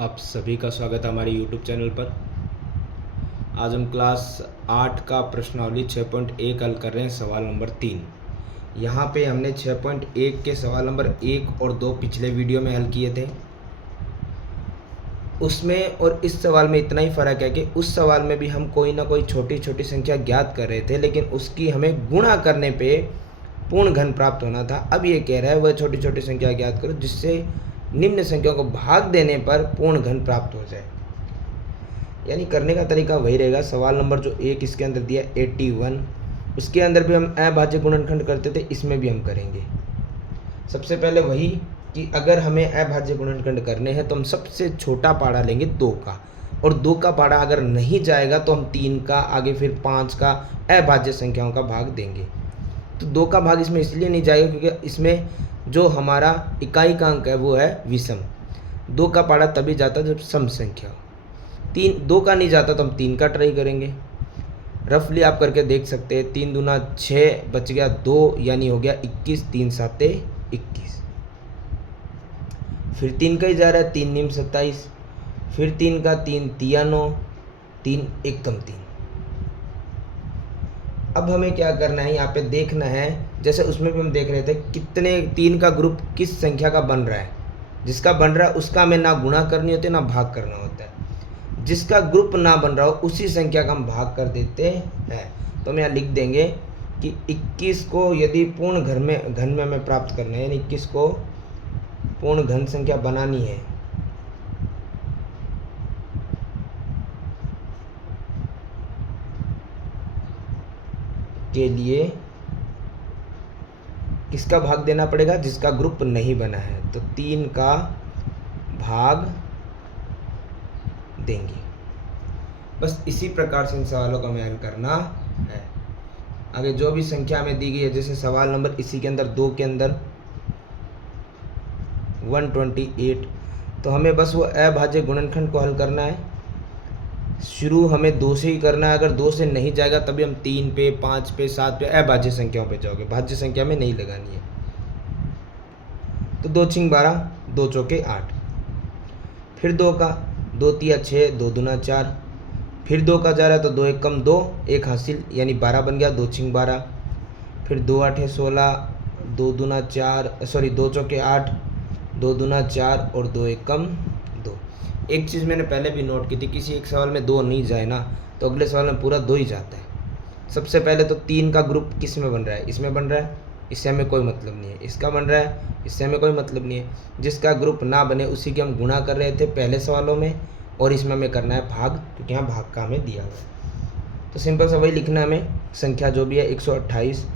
आप सभी का स्वागत है हमारे YouTube चैनल पर। आज हम क्लास 8 का प्रश्नावली 6.1 हल कर रहे हैं, सवाल नंबर 3। यहाँ पे हमने 6.1 के सवाल नंबर 1 और 2 पिछले वीडियो में हल किए थे। उसमें और इस सवाल में इतना ही फ़र्क है कि उस सवाल में भी हम कोई ना कोई छोटी छोटी संख्या ज्ञात कर रहे थे, लेकिन उसकी हमें गुणा करने पे पूर्ण घन प्राप्त होना था। अब ये कह रहा है वह छोटी छोटी संख्या ज्ञात करो जिससे निम्न संख्या को भाग देने पर पूर्ण घन प्राप्त हो जाए। यानी करने का तरीका वही रहेगा। सवाल नंबर जो 1 इसके अंदर दिया 81, उसके अंदर भी हम अभाज्य गुणनखंड करते थे, इसमें भी हम करेंगे। सबसे पहले वही कि अगर हमें अभाज्य गुणनखंड करने हैं तो हम सबसे छोटा पाड़ा लेंगे 2 का, और 2 का पाड़ा अगर नहीं जाएगा तो हम 3 का, आगे फिर 5 का अभाज्य संख्याओं का भाग देंगे। तो 2 का भाग इसमें इसलिए नहीं जाएगा क्योंकि इसमें जो हमारा इकाई का अंक है वो है विषम। 2 का पाड़ा तभी जाता जब सम संख्या हो। 2 का नहीं जाता तो हम 3 का ट्राई करेंगे। रफली आप करके देख सकते हैं। 3 दूना 6 बच गया 2, यानी हो गया 21, 3 साते 21। फिर 3 का ही जा रहा है, 3 नीम 27, फिर 3 का 3 तिया 9, 3 एकम 3। अब हमें क्या करना है, यहाँ पे देखना है, जैसे उसमें भी हम देख रहे थे कितने 3 का ग्रुप किस संख्या का बन रहा है। जिसका बन रहा है उसका हमें ना गुणा करनी होती है ना भाग करना होता है। जिसका ग्रुप ना बन रहा हो उसी संख्या का हम भाग कर देते हैं। तो हम यहाँ लिख देंगे कि 21 को यदि पूर्ण घन में हमें प्राप्त करना है, यानी 21 को पूर्ण घन संख्या बनानी है के लिए किसका भाग देना पड़ेगा, जिसका ग्रुप नहीं बना है। तो 3 का भाग देंगे। बस इसी प्रकार से इन सवालों का हमें हल करना है। आगे जो भी संख्या हमें दी गई है, जैसे सवाल नंबर इसी के अंदर 2 के अंदर 128, तो हमें बस वो अभाज्य गुणनखंड को हल करना है। शुरू हमें 2 से ही करना है। अगर 2 से नहीं जाएगा तभी हम 3 पे, 5 पे, 7 पे अभाज्य संख्याओं पे जाओगे, भाज्य संख्या में नहीं लगानी है। तो 2 छिंग 12, 2 चौके 8, फिर 2 का 2 तिया 6, 2 दूना 4, फिर 2 का जा रहा है तो 2 एक कम 2, 1 हासिल, यानी 12 बन गया। 2 छिंग 12, फिर 2 8 16, 2 दूना 4, सॉरी 2 चौके 8, 2 दूना 4 और 2 एक कम 2। एक चीज़ मैंने पहले भी नोट की थी, किसी एक सवाल में 2 नहीं जाए ना तो अगले सवाल में पूरा 2 ही जाता है। सबसे पहले तो 3 का ग्रुप किस में बन रहा है, इसमें बन रहा है, इससे हमें कोई मतलब नहीं है। इसका बन रहा है, इससे हमें कोई मतलब नहीं है। जिसका ग्रुप ना बने उसी के हम गुणा कर रहे थे पहले सवालों में, और इसमें हमें करना है भाग, क्योंकि यहाँ भाग का हमें दिया हुआ है। तो सिंपल सा वही लिखना है हमें, संख्या जो भी है 128।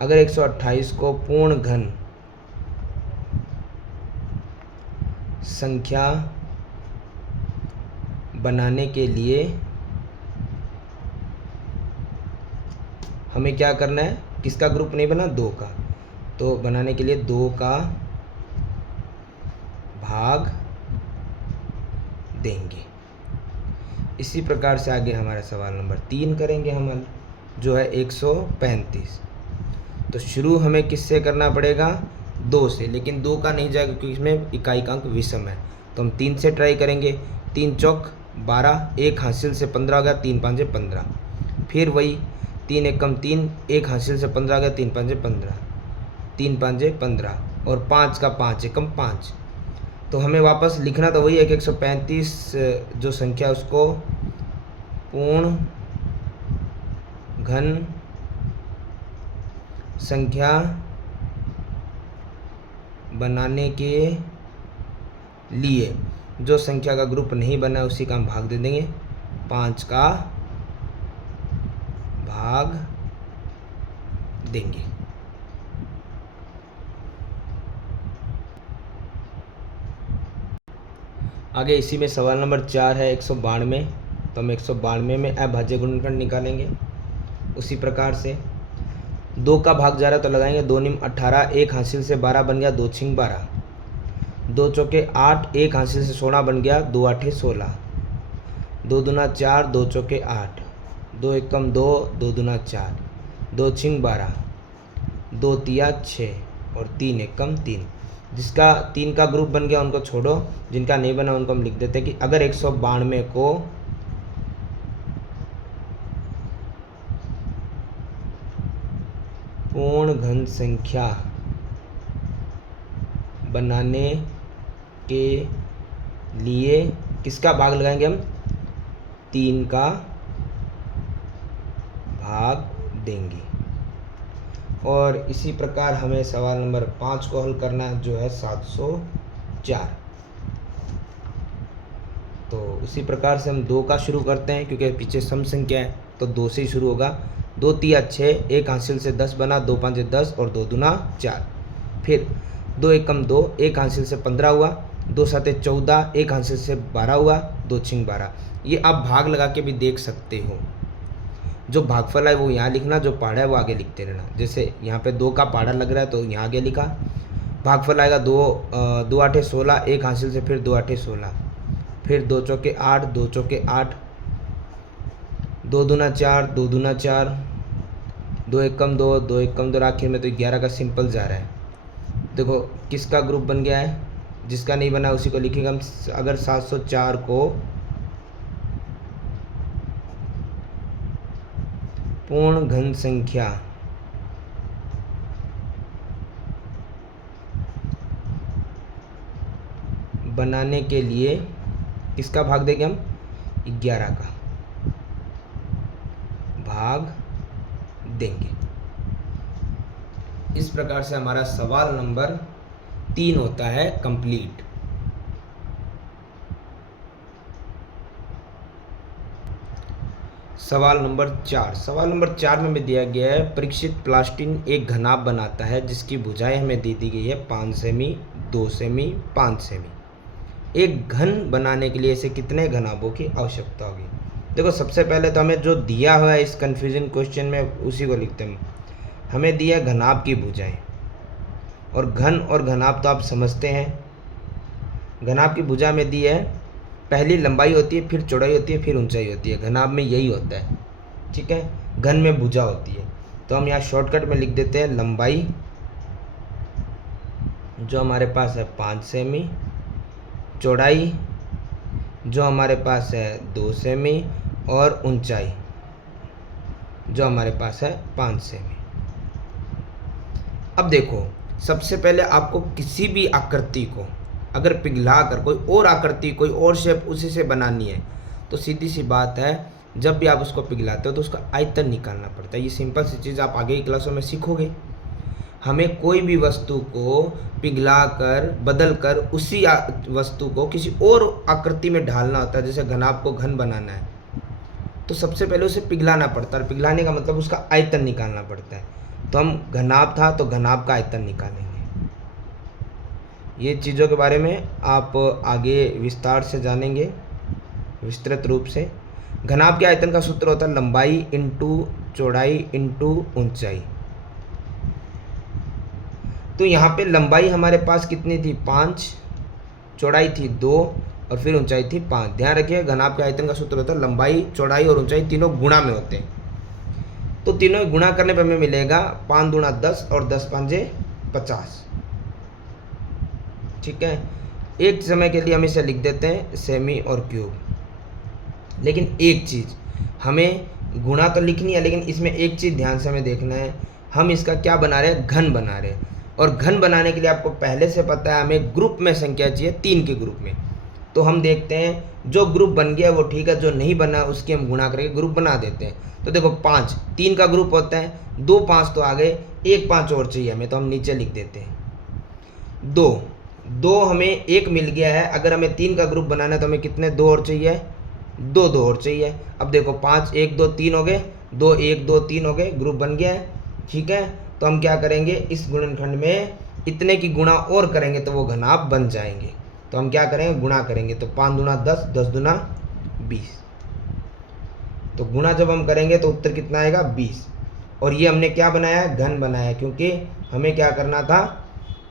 अगर 128 को पूर्ण घन संख्या बनाने के लिए हमें क्या करना है, किसका ग्रुप नहीं बना, 2 का, तो बनाने के लिए 2 का भाग देंगे। इसी प्रकार से आगे हमारा सवाल नंबर 3 करेंगे हम हल, जो है 135। तो शुरू हमें किससे करना पड़ेगा, 2 से, लेकिन 2 का नहीं जाएगा क्योंकि इसमें इकाई का अंक विषम है। तो हम 3 से ट्राई करेंगे। 3 चौक 12, 1 हासिल से 15 हो गया, 3 पाँचे 15, फिर वही 3 एक कम 3, 1 हासिल से 15 हो गया, 3 पाँचे 15, 3 पाँचे 15 और 5 का 5 एकम 5। तो हमें वापस लिखना तो वही है कि 135 जो संख्या उसको पूर्ण घन संख्या बनाने के लिए जो संख्या का ग्रुप नहीं बना है उसी का हम भाग दे देंगे। 5 का भाग देंगे। आगे इसी में सवाल नंबर 4 है 192। तो हम 192 में अभाज्य गुणनखंड निकालेंगे। उसी प्रकार से 2 का भाग जा रहा है तो लगाएंगे 2 निम 18, 1 हासिल से 12 बन गया, 2 छिंग 12, 2 चौके 8, 1 हासिल से 16 बन गया, 2 आठे 16, 2 दूना 4, 2 चौके 8, 2 एक कम 2, 2 दूना 4, 2 छिंग 12, 2 तिया 6 और 3 एक कम 3। जिसका 3 का ग्रुप बन गया उनको छोड़ो, जिनका नहीं बना उनको हम लिख देते हैं कि अगर 192 को पूर्ण घन संख्या बनाने के लिए किसका भाग लगाएंगे हम? 3 का भाग देंगे। और इसी प्रकार हमें सवाल नंबर 5 को हल करना है, जो है 704। तो उसी प्रकार से हम 2 का शुरू करते हैं, क्योंकि पीछे सम संख्या है तो 2 से ही शुरू होगा। 2 तिया 6, 1 हासिल से 10 बना, 2 5 10 और 2 दूना 4। फिर 2 एकम 2, 1 हासिल से 15 हुआ, 2 7 14, 1 हासिल से 12 हुआ, 2 6 12। ये आप भाग लगा के भी देख सकते हो। जो भागफल है वो यहाँ लिखना, जो पहाड़ा है वो आगे लिखते रहना। जैसे यहाँ पे 2 का पहाड़ा लग रहा है तो यहाँ आगे लिखा। भागफल आएगा 2 8 16, 1 हासिल से फिर 2 8 16, फिर 2 चौके 8, 2 चौके 8, 2 दूना 4, 2 दूना 4, 2 एकम 2, 2 एकम 2, आखिर में तो 11 का सिंपल जा रहा है। देखो किसका ग्रुप बन गया है, जिसका नहीं बना उसी को लिखेंगे हम। अगर 704 को पूर्ण घन संख्या बनाने के लिए किसका भाग देंगे हम? 11 का भाग देंगे। इस प्रकार से हमारा सवाल नंबर 3 होता है कंप्लीट। सवाल नंबर 4। सवाल नंबर 4 में हमें दिया गया है, परीक्षित प्लास्टिन एक घनाभ बनाता है जिसकी भुजाएं हमें दे दी गई है 5 सेमी, 2 सेमी, 5 सेमी। एक घन बनाने के लिए ऐसे कितने घनाभों की आवश्यकता होगी? देखो सबसे पहले तो हमें जो दिया हुआ है इस कन्फ्यूजन क्वेश्चन में उसी को लिखते हैं। हमें दिया है घनाभ की भुजाएं, और घन और घनाभ तो आप समझते हैं। घनाभ की भुजा में दी है, पहली लंबाई होती है, फिर चौड़ाई होती है, फिर ऊंचाई होती है। घनाभ में यही होता है, ठीक है। घन में भुजा होती है, तो हम यहाँ शॉर्टकट में लिख देते हैं लंबाई जो हमारे पास है 5 सेमी, चौड़ाई जो हमारे पास है 2 सेमी, और ऊंचाई जो हमारे पास है 5 सेमी। अब देखो सबसे पहले आपको किसी भी आकृति को अगर पिघला कर कोई और आकृति, कोई और शेप उसी से बनानी है, तो सीधी सी बात है, जब भी आप उसको पिघलाते हो तो उसका आयतन निकालना पड़ता है। ये सिंपल सी चीज़ आप आगे की क्लासों में सीखोगे। हमें कोई भी वस्तु को पिघला कर, बदल कर उसी वस्तु को किसी और आकृति में ढालना होता है। जैसे घनाभ को घन बनाना है तो सबसे पहले उसे पिघलाना पड़ता है, और पिघलाने का मतलब उसका आयतन निकालना पड़ता है। तो हम घनाभ था तो घनाभ का आयतन निकालेंगे। ये चीज़ों के बारे में आप आगे विस्तार से जानेंगे, विस्तृत रूप से। घनाभ के आयतन का सूत्र होता है लंबाई इंटू चौड़ाई इंटू ऊंचाई। तो यहाँ पे लंबाई हमारे पास कितनी थी? 5, चौड़ाई थी 2 और फिर ऊंचाई थी 5। ध्यान रखिए घनाभ के आयतन का सूत्र होता है लंबाई, चौड़ाई और ऊंचाई तीनों गुणा में होते हैं। तो तीनों गुणा करने पर हमें मिलेगा 5 दूना 10 और 10 5 50, ठीक है। एक समय के लिए हम इसे लिख देते हैं सेमी और क्यूब। लेकिन एक चीज़ हमें गुणा तो लिखनी है, लेकिन इसमें एक चीज़ ध्यान से हमें देखना है, हम इसका क्या बना रहे हैं? घन बना रहे हैं। और घन बनाने के लिए आपको पहले से पता है हमें ग्रुप में संख्या चाहिए, 3 के ग्रुप में। तो हम देखते हैं जो ग्रुप बन गया वो ठीक है, जो नहीं बना उसकी हम गुणा करके ग्रुप बना देते हैं। तो देखो 5 3 का ग्रुप होता है, 2 5 तो आ गए, 1 5 और चाहिए हमें, तो हम नीचे लिख देते हैं 2 हमें 1 मिल गया है। अगर हमें 3 का ग्रुप बनाना है तो हमें कितने 2 और चाहिए? 2 और चाहिए। अब देखो 5 1 2 3 हो गए, 2 1 2 3 हो गए, ग्रुप बन गया है, ठीक है। तो हम क्या करेंगे? इस गुणनखंड में इतने की गुणा और करेंगे तो वो घनाभ बन जाएंगे। तो हम क्या करेंगे? गुणा करेंगे। तो 5 दूना 10, 10 दूना 20। तो गुणा जब हम करेंगे तो उत्तर कितना आएगा? 20। और ये हमने क्या बनाया है? घन बनाया है, क्योंकि हमें क्या करना था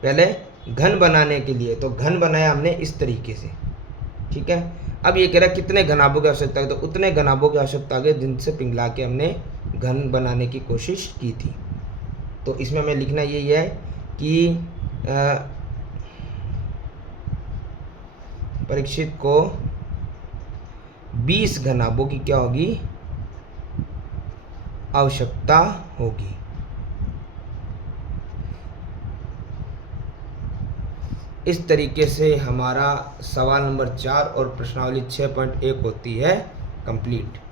पहले घन बनाने के लिए, तो घन बनाया हमने इस तरीके से, ठीक है। अब ये कह रहा है कितने घनाभों की आवश्यकता है, तो उतने घनाभों की आवश्यकता है जिनसे पिघला के हमने घन बनाने की कोशिश की थी। तो इसमें हमें लिखना यही है कि परीक्षित को 20 घनाभों की क्या होगी, आवश्यकता होगी। इस तरीके से हमारा सवाल नंबर 4 और प्रश्नावली 6.1 होती है कंप्लीट।